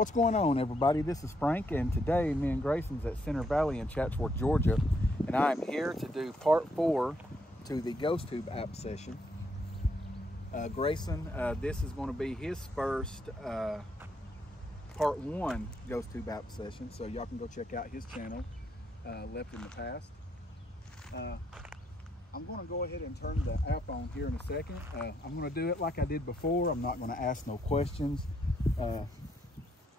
What's going on, everybody? This is Frank, and today me and Grayson's at Center Valley in Chatsworth, Georgia, and I'm here to do part 4 to the GhostTube app session. Grayson, this is going to be his first part 1 GhostTube app session, so y'all can go check out his channel, Left in the Past. I'm going to go ahead and turn the app on here in a second. I'm going to do it like I did before. I'm not going to ask no questions.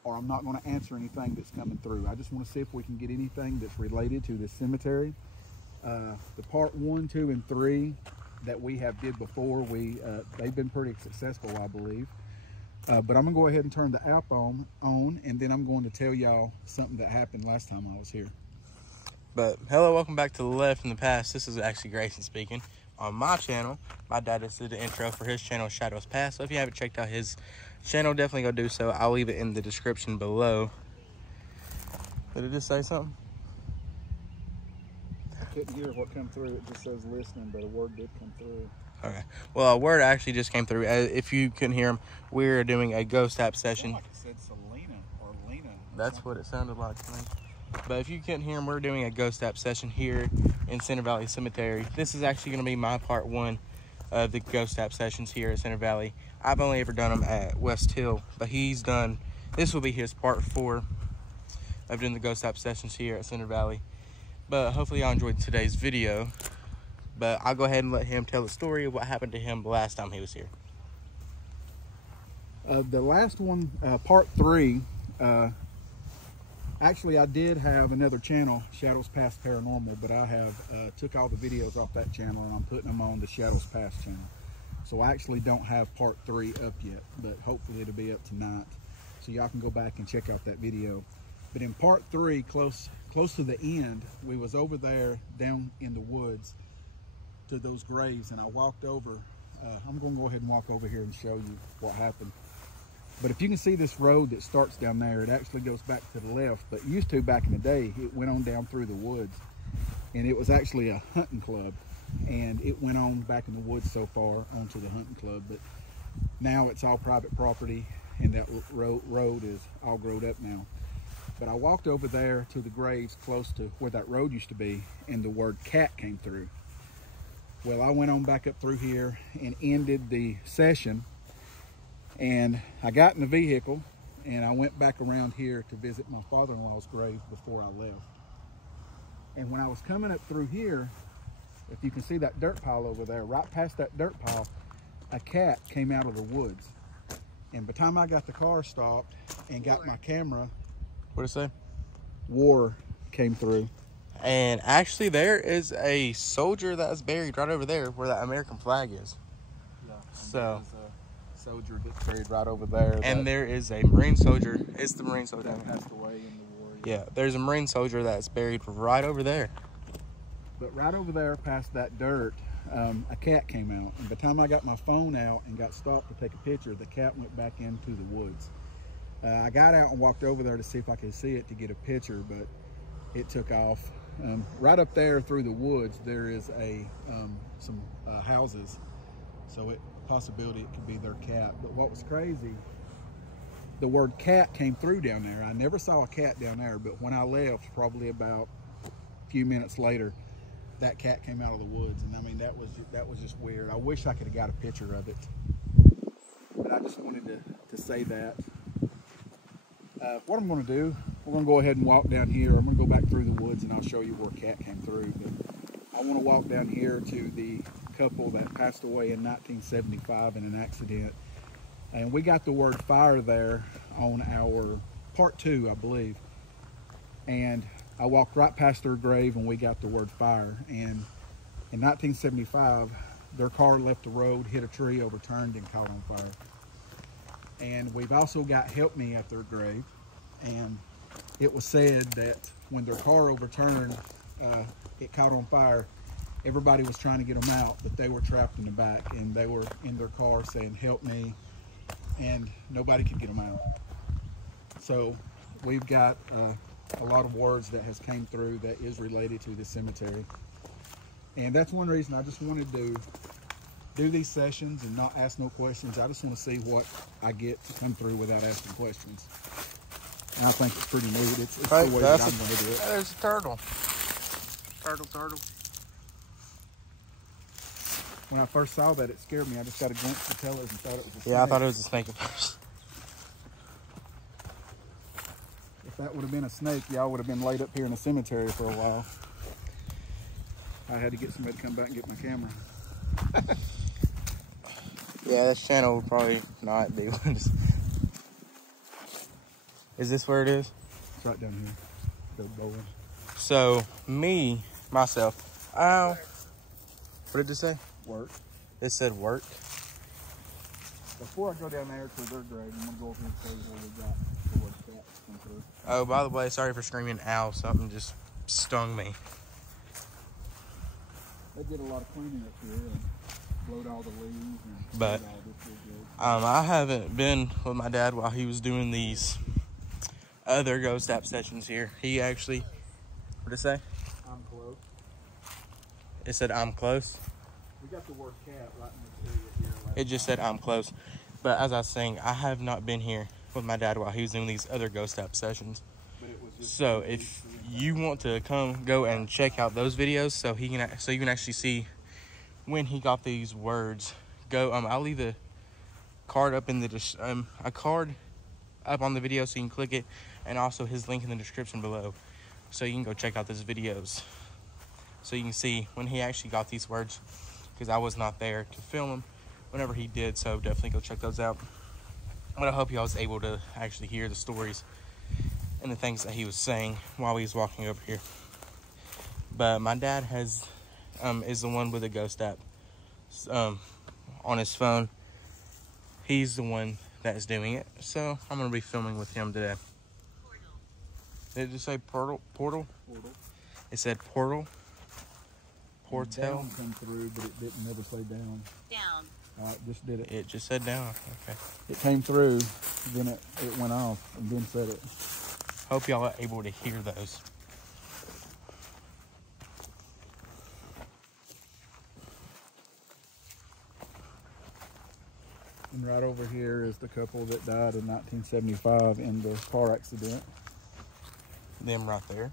Or I'm not going to answer anything that's coming through. I just want to see if we can get anything that's related to this cemetery. The part 1, 2, and 3 that we have did before, they've been pretty successful, I believe. But I'm going to go ahead and turn the app on, and then I'm going to tell y'all something that happened last time I was here. But hello, welcome back to Left in the Past. This is actually Grayson speaking. On my channel, my dad just did the intro for his channel, Shadows Past. So if you haven't checked out his channel, definitely go do so. I'll leave it in the description below. Did it just say something? I couldn't hear what come through. It just says listening, but a word did come through. Okay. Well, a word actually just came through. If you couldn't hear him, we're doing a ghost app session. Like it said Selena or Lena. That's what it sounded like to me. But if you couldn't hear him, we're doing a ghost app session here in Center Valley Cemetery. This is actually going to be my part 1 of the ghost app sessions here at Center Valley. I've only ever done them at West Hill, but this will be his part 4 of doing the ghost app sessions here at Center Valley. But hopefully y'all enjoyed today's video. But I'll go ahead and let him tell the story of what happened to him the last time he was here. The last one, part 3, actually, I did have another channel, Shadows Past Paranormal, but I have took all the videos off that channel and I'm putting them on the Shadows Past channel. So I actually don't have part 3 up yet, but hopefully it'll be up tonight. So y'all can go back and check out that video. But in part 3, close to the end, we was over there down in the woods to those graves, and I walked over. I'm gonna go ahead and walk over here and show you what happened. But if you can see this road that starts down there, it actually goes back to the left. But used to back in the day, it went on down through the woods. And it was actually a hunting club. And it went on back in the woods so far onto the hunting club. But now it's all private property, and that road is all grown up now. But I walked over there to the graves close to where that road used to be, and the word cat came through. Well, I went on back up through here and ended the session. And I got in the vehicle and I went back around here to visit my father-in-law's grave before I left. And when I was coming up through here, if you can see that dirt pile over there, right past that dirt pile, a cat came out of the woods. And by the time I got the car stopped and got my camera, What did it say? war came through. And actually there is a soldier that's buried right over there where that American flag is. Yeah, so soldier gets buried right over there. And there is a Marine soldier. It's the Marine soldier that passed away in the war. Yeah, there's a Marine soldier that's buried right over there. But right over there past that dirt, a cat came out. And by the time I got my phone out and got stopped to take a picture, the cat went back into the woods. I got out and walked over there to see if I could see it to get a picture, but it took off. Right up there through the woods, there is some houses. So possibility it could be their cat. But what was crazy, the word cat came through down there. I never saw a cat down there, but when I left, probably about a few minutes later, that cat came out of the woods. And I mean, that was just weird. I wish I could have got a picture of it, but I just wanted to say that. What I'm going to do, we're going to go ahead and walk down here. I'm going to go back through the woods and I'll show you where a cat came through. But I want to walk down here to the couple that passed away in 1975 in an accident. And we got the word fire there on our part 2, I believe. And I walked right past their grave and we got the word fire. And in 1975, their car left the road, hit a tree, overturned, and caught on fire. And we've also got help me at their grave. And it was said that when their car overturned, it caught on fire. Everybody was trying to get them out, but they were trapped in the back, and they were in their car saying, "Help me," and nobody could get them out. So we've got a lot of words that has came through that is related to this cemetery. And that's one reason I just wanted to do these sessions and not ask no questions. I just want to see what I get to come through without asking questions. And I think it's pretty neat. It's Right, the way that I'm going to do it. There's a turtle. Turtle. When I first saw that, it scared me. I just got a glimpse of the tellers and thought it was a snake. Yeah, I thought it was a snake at first. If that would have been a snake, y'all would have been laid up here in the cemetery for a while. I had to get somebody to come back and get my camera. Yeah, this channel will probably not be one. Is this where it is? It's right down here. Go bowling. So, myself, ow. What did it say? Work. It said work. Before I go down there to their grave, I'm going to go over and show you where we got the wood cats come through. Oh, by the way, sorry for screaming ow. Something just stung me. They did a lot of cleaning up here and blowed all the leaves and But, all this real good. I haven't been with my dad while he was doing these other ghost app sessions here. He actually, what did it say? I'm close. It said I'm close. We got the word cat right in this area here. It just said I'm close. But as I was saying, I have not been here with my dad while he was doing these other ghost app sessions. So if you want to go and check out those videos, so you can actually see when he got these words, I'll leave the card up in the a card up on the video so you can click it, and also his link in the description below, so you can go check out those videos, so you can see when he actually got these words, because I was not there to film them whenever he did. So definitely go check those out. But I hope y'all was able to actually hear the stories and the things that he was saying while he was walking over here. But my dad is the one with the ghost app on his phone. He's the one that is doing it, so I'm gonna be filming with him today. Did it just say portal? Portal. It said portal. Portal. Down come through, but it didn't never say down. Down. It just did it. It just said down. Okay. It came through, then it went off, and then said it. Hope y'all are able to hear those. And right over here is the couple that died in 1975 in the car accident. Them right there.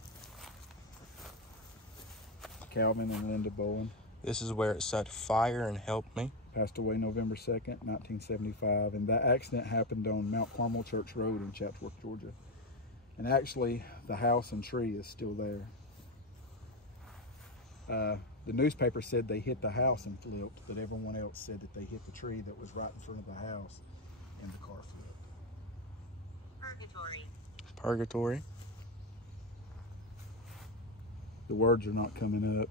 Calvin and Linda Bowen. This is where it said fire and help me. Passed away November 2nd, 1975. And that accident happened on Mount Carmel Church Road in Chatsworth, Georgia. And actually, the house and tree is still there. The newspaper said they hit the house and flipped, but everyone else said that they hit the tree that was right in front of the house and the car flipped. Purgatory. The words are not coming up.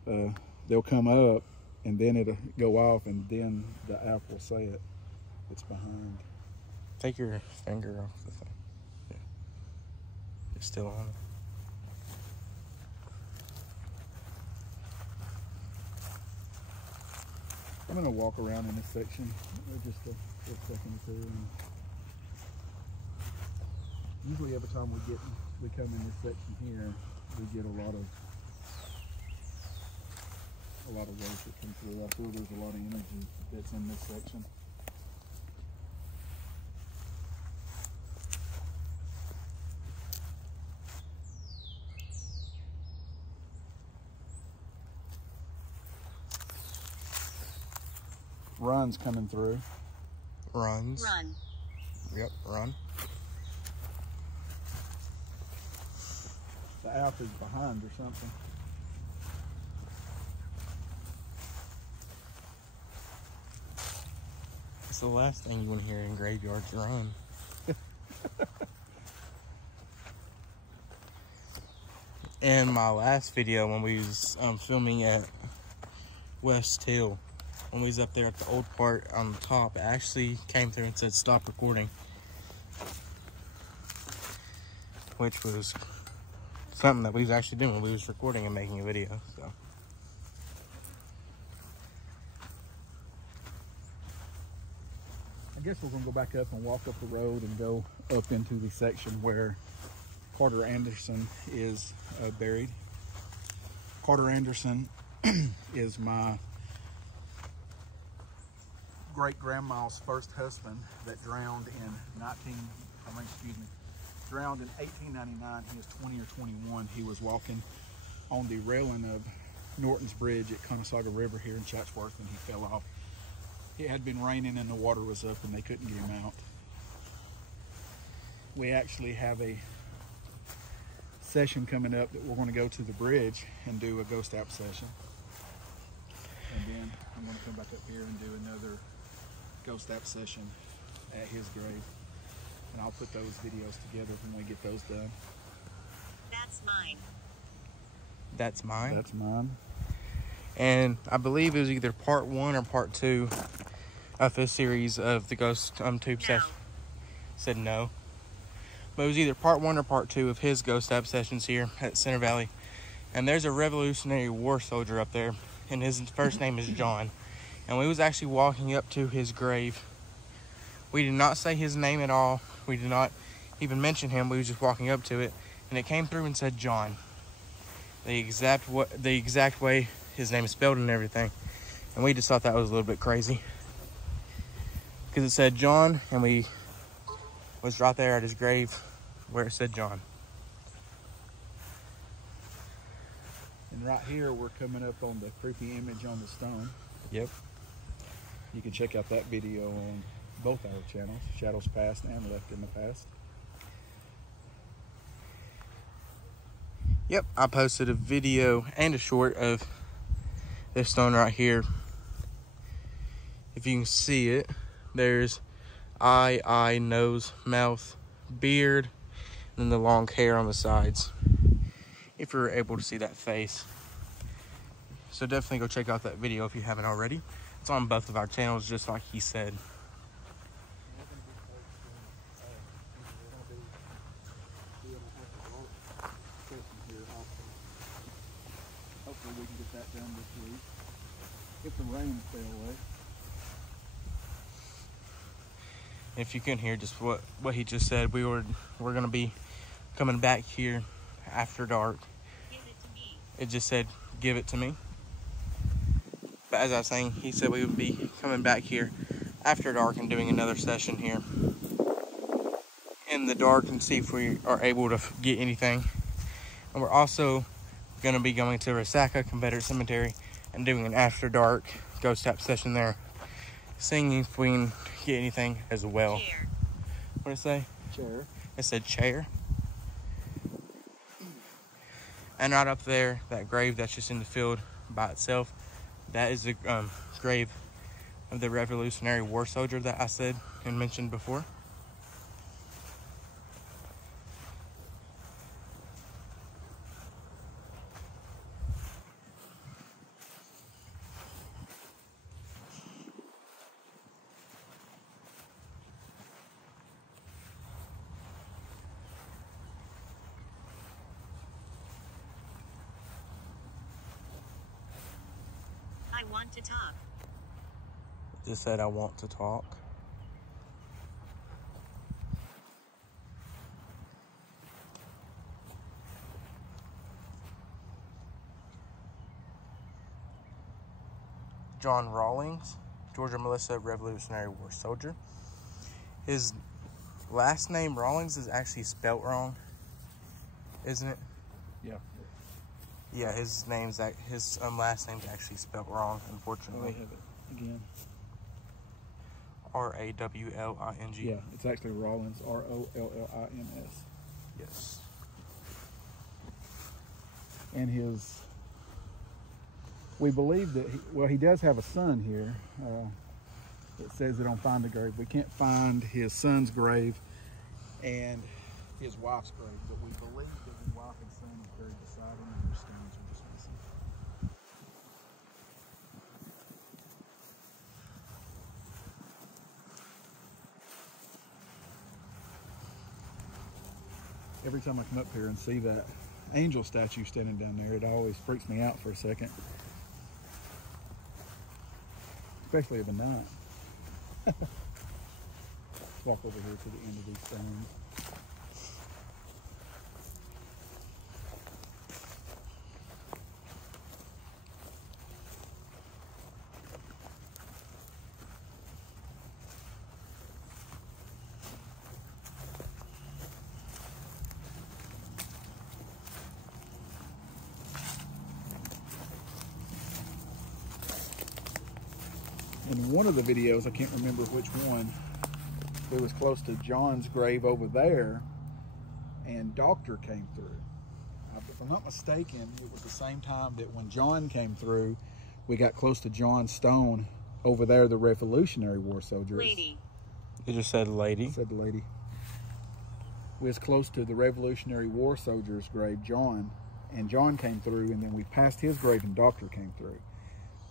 They'll come up and then it'll go off and then the app will say it. It's behind. Take your finger off the thing. Yeah. It's still on. I'm gonna walk around in this section just a second or two. And usually every time we come in this section here, we get a lot of words that come through. I feel there's a lot of energy that's in this section. Runs coming through. Runs. Run. Yep, run. The app is behind or something. It's the last thing you want to hear in graveyards, run. In my last video when we was filming at West Hill, when we was up there at the old part on the top, it actually came through and said stop recording, which was something that we was actually doing. We was recording and making a video. So I guess we're gonna go back up and walk up the road and go up into the section where Carter Anderson is buried. Carter Anderson is my great-grandma's first husband that drowned in drowned in 1899. He was 20 or 21. He was walking on the railing of Norton's Bridge at Conasauga River here in Chatsworth, and he fell off. It had been raining and the water was up and they couldn't get him out. We actually have a session coming up that we're going to go to the bridge and do a ghost app session. And then I'm going to come back up here and do another ghost app session at his grave. And I'll put those videos together when we get those done. That's mine. That's mine? That's mine. And I believe it was either part 1 or part 2 of this series of the GhostTube session. Said no. But it was either part 1 or part 2 of his ghost app sessions here at Center Valley. And there's a Revolutionary War soldier up there, and his first name is John. And we was actually walking up to his grave. We did not say his name at all. We did not even mention him. We was just walking up to it, and it came through and said John. The exact way his name is spelled and everything. And we just thought that was a little bit crazy, because it said John, and we was right there at his grave where it said John. And right here, we're coming up on the creepy image on the stone. Yep. You can check out that video on both our channels, Shadows Past and Left in the Past. Yep, I posted a video and a short of this stone right here. If you can see it, there's eye, nose, mouth, beard, and then the long hair on the sides, if you're able to see that face. So definitely go check out that video if you haven't already. It's on both of our channels, just like he said. Hopefully we can get that done this week, if the rain stay away. If you can hear just what he just said, we're gonna be coming back here after dark. Give it to me. It just said, give it to me. But as I was saying, he said we would be coming back here after dark and doing another session here in the dark and see if we are able to get anything. And we're also going to be going to Resaca Confederate Cemetery and doing an after dark ghost tap session there, seeing if we can get anything as well. Chair. What did it say? Chair. It said chair. And right up there, that grave that's just in the field by itself, that is the grave of the Revolutionary War soldier that I said and mentioned before. I want to talk. Just said, I want to talk. John Rawlings, Georgia Melissa Revolutionary War soldier. His last name, Rawlings, is actually spelt wrong, isn't it? Yeah. Yeah, his last name's actually spelled wrong, unfortunately. I have it again. Rawlings. Yeah, it's actually Rawlins, Rollins. Yes. And we believe that, he does have a son here. It says it on Find a Grave. We can't find his son's grave and his wife's grave, but we believe that his wife and son is buried beside him, and their stones are just missing. Every time I come up here and see that angel statue standing down there, it always freaks me out for a second. Especially of a night. Let's walk over here to the end of these stones. in one of the videos, I can't remember which one, it was close to John's grave over there, and Doctor came through. If I'm not mistaken, it was the same time that when John came through, we got close to John's stone over there, the Revolutionary War soldiers. Lady. You just said lady. Said the lady. We was close to the Revolutionary War soldiers' grave, John, and John came through, and then we passed his grave and Doctor came through.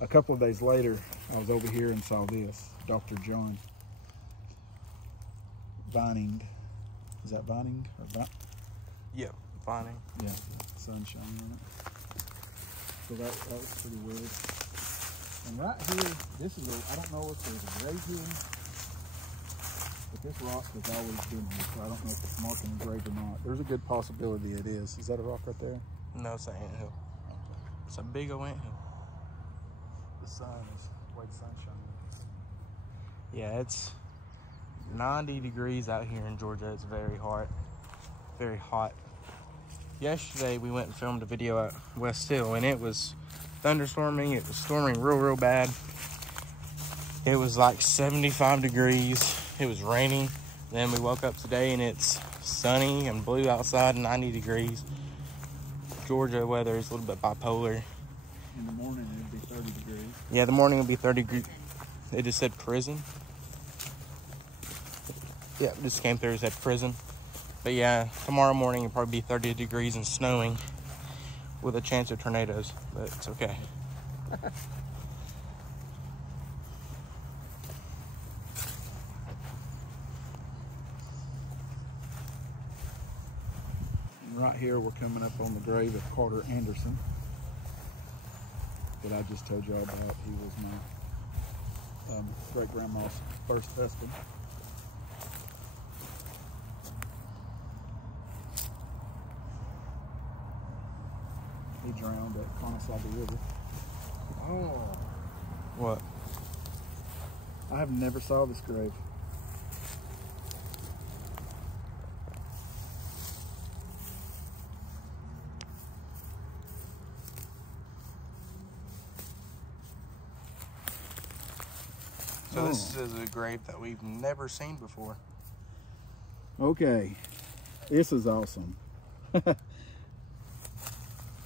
A couple of days later, I was over here and saw this, Dr. John. Vining. Is that Vining? Or Yep, Vining. Yeah, sun shining on it. So that was pretty weird. And right here, this is I don't know if there's a grave here, but this rock has always been here, so I don't know if it's marking a grave or not. There's a good possibility it is. Is that a rock right there? No, it's an anthill. It's a big old anthill. The sun is, white sun shining. Yeah, it's 90 degrees out here in Georgia. It's very hot. Very hot. Yesterday we went and filmed a video at West Hill, and it was thunderstorming. It was storming real bad. It was like 75 degrees. It was raining. Then we woke up today and it's sunny and blue outside and 90 degrees. Georgia weather is a little bit bipolar. In the morning it'd be 30 degrees. Yeah, the morning will be 30 degrees. It just said prison. Yeah, this came through, it said prison. But yeah, tomorrow morning it'll probably be 30 degrees and snowing with a chance of tornadoes, but it's okay. And right here we're coming up on the grave of Carter Anderson that I just told y'all about. He was my great-grandma's first husband. He drowned at Conasauga River. Oh. What? I have never saw this grave. So this is a grave that we've never seen before. Okay, this is awesome.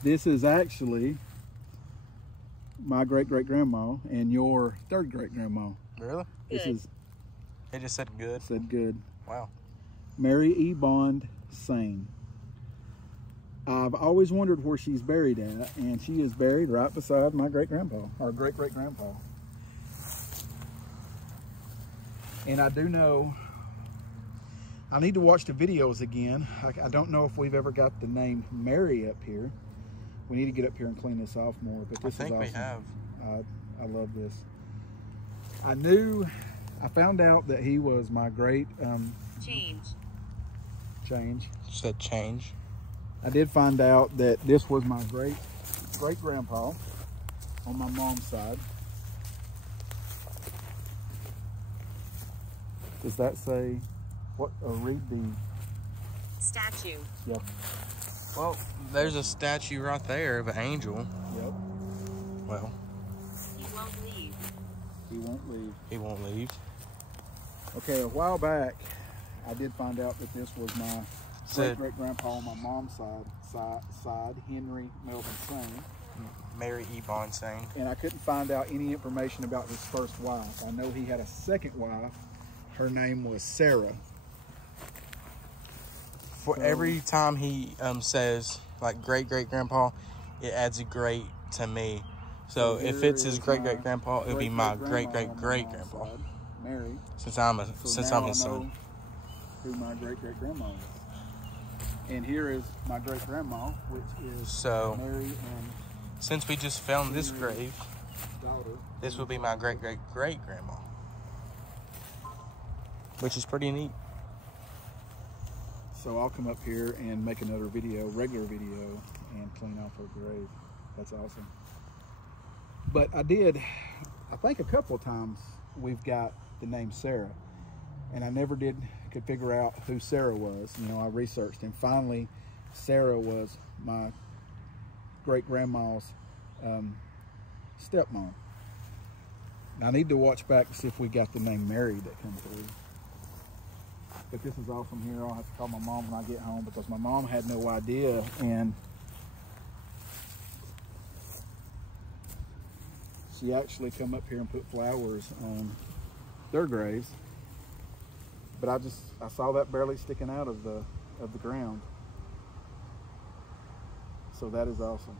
This is actually my great-great-grandma and your third great-grandma. Really? This is It just said good. said good. Wow. Mary E. Bond Sane. I've always wondered where she's buried at, and she is buried right beside my great-grandpa, or great-great-grandpa. And I do know, I need to watch the videos again. I don't know if we've ever got the name Mary up here. We need to get up here and clean this off more, but this is awesome. I think we have. I love this. I found out that he was my great, Change. It said change. I did find out that this was my great-grandpa on my mom's side. Does that say, what, read the... Statue. Yep. Well, there's a statue right there of an angel. Yep. Well, He won't leave. He won't leave. he won't leave. Okay, a while back, I did find out that this was my Said great-great-grandpa on my mom's side, Henry Melvin Sane. Mary E. Bond Sane. And I couldn't find out any information about his first wife. I know he had a second wife. Her name was Sarah. For every time he says like great-great-grandpa, it adds a great to me. So if it's his great-great-grandpa, it'll be my great-great-great-grandpa. Mary. Since I'm his son. Who my great-great-grandma is. And here is my great-grandma, which is So Mary and since we just found this grave, daughter. this will be my great-great-great-grandma, which is pretty neat. So I'll come up here and make another video, regular video, and clean off her grave. That's awesome. But I think a couple of times we've got the name Sarah, and I never could figure out who Sarah was. You know, I researched, and finally Sarah was my great-grandma's stepmom. Now, I need to watch back to see if we got the name Mary that come through. But this is all from here. I'll have to call my mom when I get home because my mom had no idea, and she actually come up here and put flowers on their graves. But I saw that barely sticking out of the ground. So that is awesome.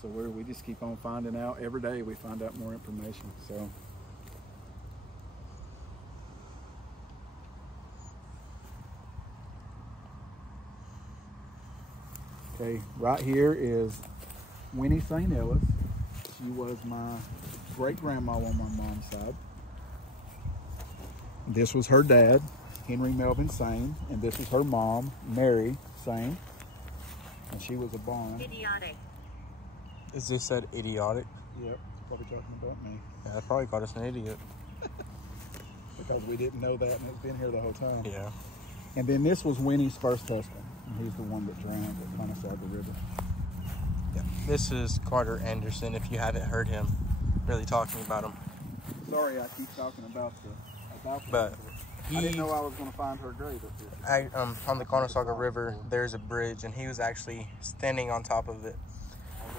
So we just keep on finding out. Every day we find out more information. So okay, right here is Winnie St. Ellis. She was my great-grandma on my mom's side. This was her dad, Henry Melvin Sane, and this is her mom, Mary Sane, and she was a Bond. Idiotic. Is this said idiotic? Yep, probably talking about me. Yeah, I probably called us an idiot. Because we didn't know that, and it's been here the whole time. Yeah. And then this was Winnie's first husband, and he's the one that drowned at Conestoga River. Yeah. This is Carter Anderson, if you haven't heard him really talking about him. Sorry, I keep talking about the But I didn't know I was going to find her grave up here. On the Conestoga River, there's a bridge, and he was actually standing on top of it.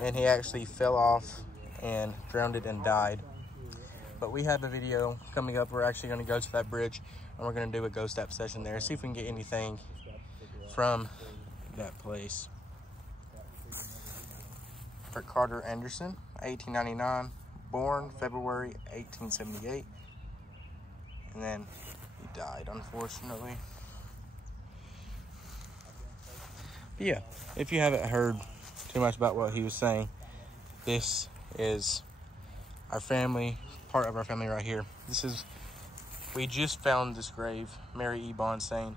And he actually fell off and drowned it and died. But we have a video coming up. We're actually going to go to that bridge, and we're going to do a ghost app session there. See if we can get anything from that place. For Carter Anderson, 1899, born February 1878. And then he died, unfortunately. But yeah, if you haven't heard too much about what he was saying, this is our family, part of our family right here. We just found this grave, Mary E. Bonsane.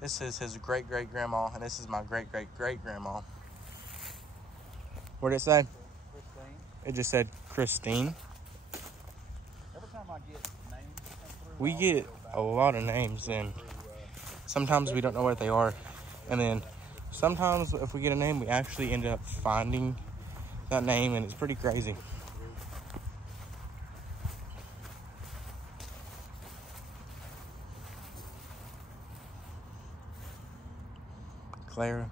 This is his great-great-grandma, and this is my great-great-great-grandma. What did it say? Christine. It just said Christine. Every time I get names come through, We get a lot of names, and sometimes we don't know what they are. And then sometimes if we get a name, we actually end up finding that name, and it's pretty crazy. Clara.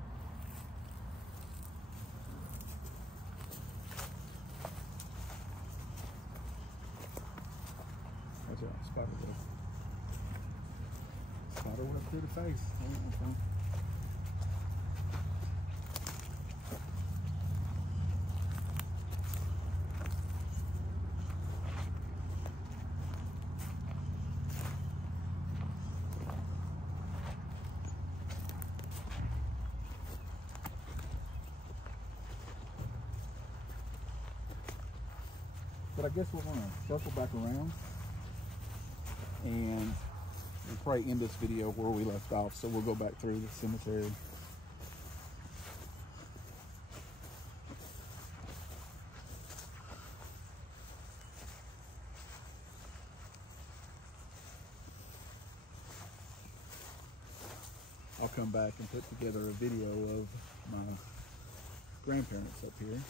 That's a spider web. Spider web through the face. Okay. But I guess we're going to circle back around, and we'll probably end this video where we left off. So we'll go back through the cemetery. I'll come back and put together a video of my grandparents up here.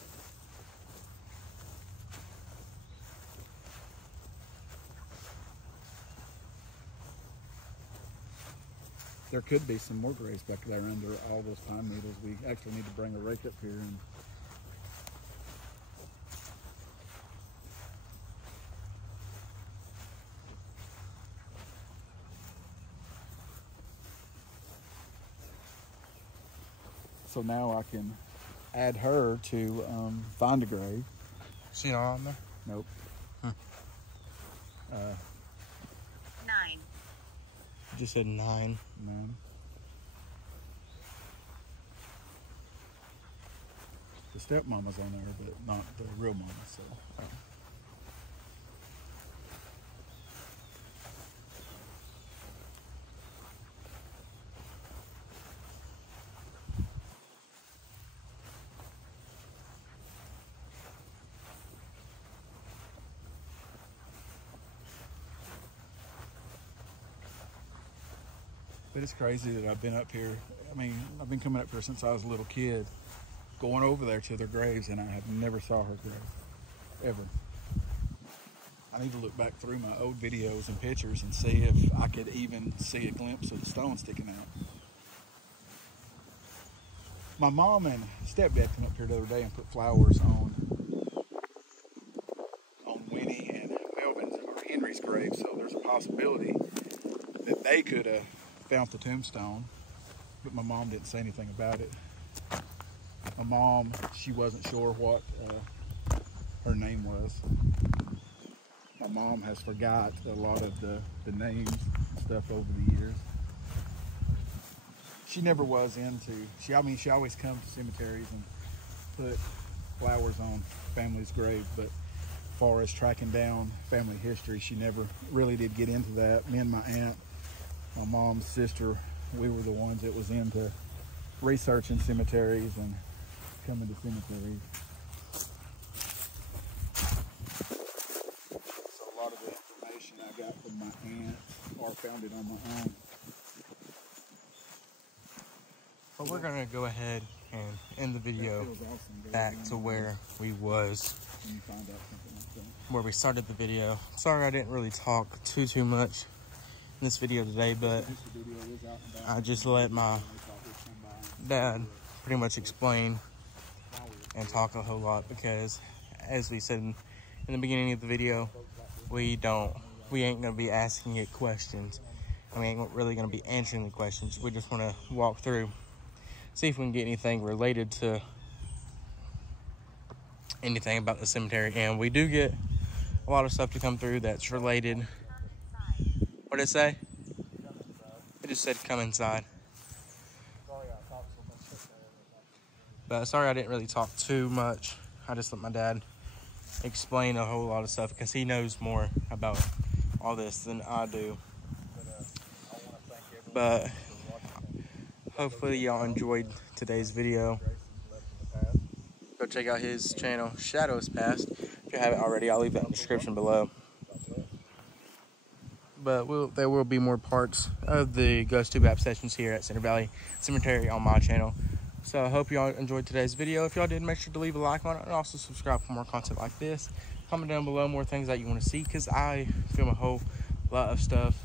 There could be some more graves back there under all those pine needles. We actually need to bring a rake up here and so now I can add her to find a grave. She not on there? Nope. 9. Just said 9. No. The stepmama's on there, but not the real mama. So. But it's crazy that I've been up here. I mean, I've been coming up here since I was a little kid, going over there to their graves, and I have never saw her grave. ever. I need to look back through my old videos and pictures and see if I could even see a glimpse of the stone sticking out. My mom and stepdad came up here the other day and put flowers on Winnie and Melvin's or Henry's grave, so there's a possibility that they could have found the tombstone, but my mom didn't say anything about it. My mom, she wasn't sure what her name was. My mom has forgot a lot of the names and stuff over the years. She never was into, she always comes to cemeteries and put flowers on family's grave, but as far as tracking down family history, she never really did get into that. Me and my aunt, my mom's sister, we were the ones that was into researching cemeteries and coming to cemeteries. So a lot of the information I got from my aunt or found it on my own. But we're gonna go ahead and end the video back to where we was, where we started the video. Sorry I didn't really talk too much in this video today, but I just let my dad pretty much explain and talk a whole lot, because as we said in the beginning of the video, we ain't gonna be asking it questions, and we ain't really gonna be answering the questions. We just want to walk through, see if we can get anything related to anything about the cemetery. And we do get a lot of stuff to come through that's related. What did it say? It just said come inside. But sorry I didn't really talk too much. I just let my dad explain a whole lot of stuff, because he knows more about all this than I do. But hopefully y'all enjoyed today's video. Go check out his channel, Shadows Past. If you haven't already, I'll leave that in the description below. But there will be more parts of the GhostTube app sessions here at Center Valley Cemetery on my channel. So I hope y'all enjoyed today's video. If y'all did, make sure to leave a like on it, and also subscribe for more content like this. Comment down below more things that you want to see, because I film a whole lot of stuff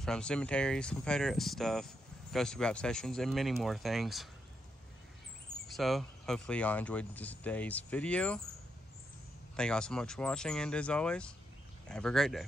from cemeteries, Confederate stuff, GhostTube app sessions, and many more things. So hopefully y'all enjoyed today's video. Thank y'all so much for watching, and as always, have a great day.